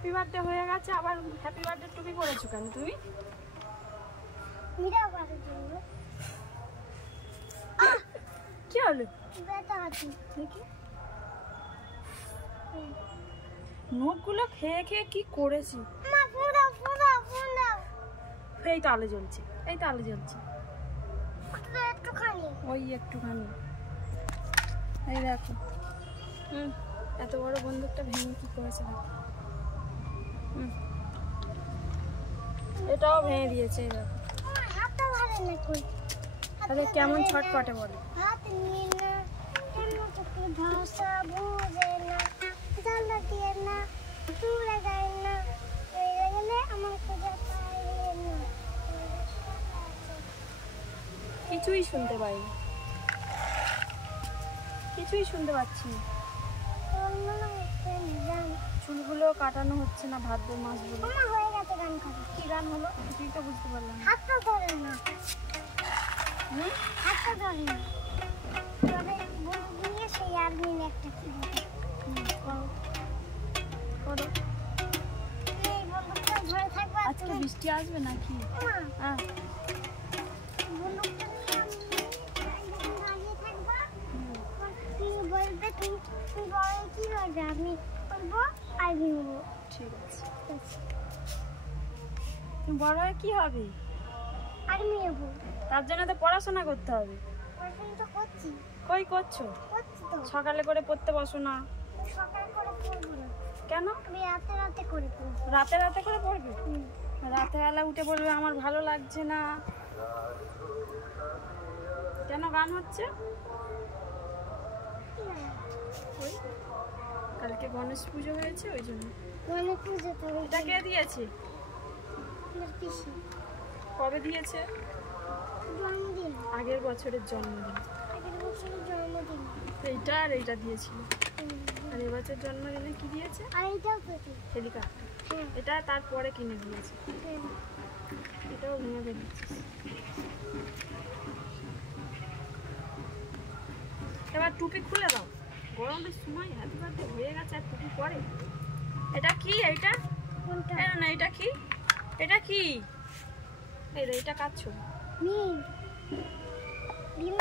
Happy birthday হয়ে গেছে, আবার হ্যাপি বার্থডে টুপি পরেছো কেন তুমি? কি হলো? দেখি নখগুলো খেয়ে খেয়ে কি করেছি। এই তো আলো জ্বলছে, এই তো আলো জ্বলছে, ওই একটুখানি। এই দেখো এত বড় বন্দুকটা ভেঙে কি করেছে। এটাও ভেঙে দিয়েছে। এই দেখো তাহলে কেমন ছটপটে বলো। কিছুই শুনতে পাইনি, কিছুই শুনতে পাচ্ছি না। চুলগুলো কাটানো হচ্ছে না ভাদ্র মাস বলে। কি গান হলো তুই তো বুঝতে পারলাম না। হাতটা ধরে না, হাতটা ধরে না। তবে বন্ধু নিয়ে সেই আর্মিন একটা কি করো করো। এই বন্ধুটা ধরে থাকবে। আজকে বৃষ্টি আসবে নাকি? হ্যাঁ বন্ধুটা নিয়ে একদম দাঁড়িয়ে থাকবা। তুই বলবে তুই বড় কি হবে, আমি বলবো আর্মি হবো। ঠিক আছে তুমি বড় হয়ে কি হবে? আর্মি হবো। তার জন্য তো পড়াশোনা করতে হবে। পড়াশোনা তো করছি। কই করছো? করছি তো। সকালে করে পড়তে বসো না। সকালে করে পড়বো না। কেন? আমি রাতে রাতে করে পড়বো। রাতে রাতে করে পড়বে? রাতে বেলা উঠে বলবে আমার ভালো লাগছে না। কেন গান হচ্ছে? কালকে গণেশ পুজো হয়েছে ওই জন্য। গণেশ পুজো তো এটা কে দিয়েছে? পিসি। কবে দিয়েছে? জন্মদিন। আগের বছরের জন্মদিন। আগের বছরের জন্মদিন এইটা আর এইটা দিয়েছিল। আর এবছর জন্মদিনে কি দিয়েছে? আর এইটাও দিয়েছে হেলিকপ্টার। এটা তারপরে কিনে দিয়েছে। এটাও ভেঙে দিয়েছে। এবার টুপি খুলে দাও, গরমের সময় হ্যাপি বার্থডে হয়ে গেছে আর টুপি পরে। এটা কি? এইটা কোনটা? না এটা কি? এটা কি? এই এটা কাটছো? মিম মিম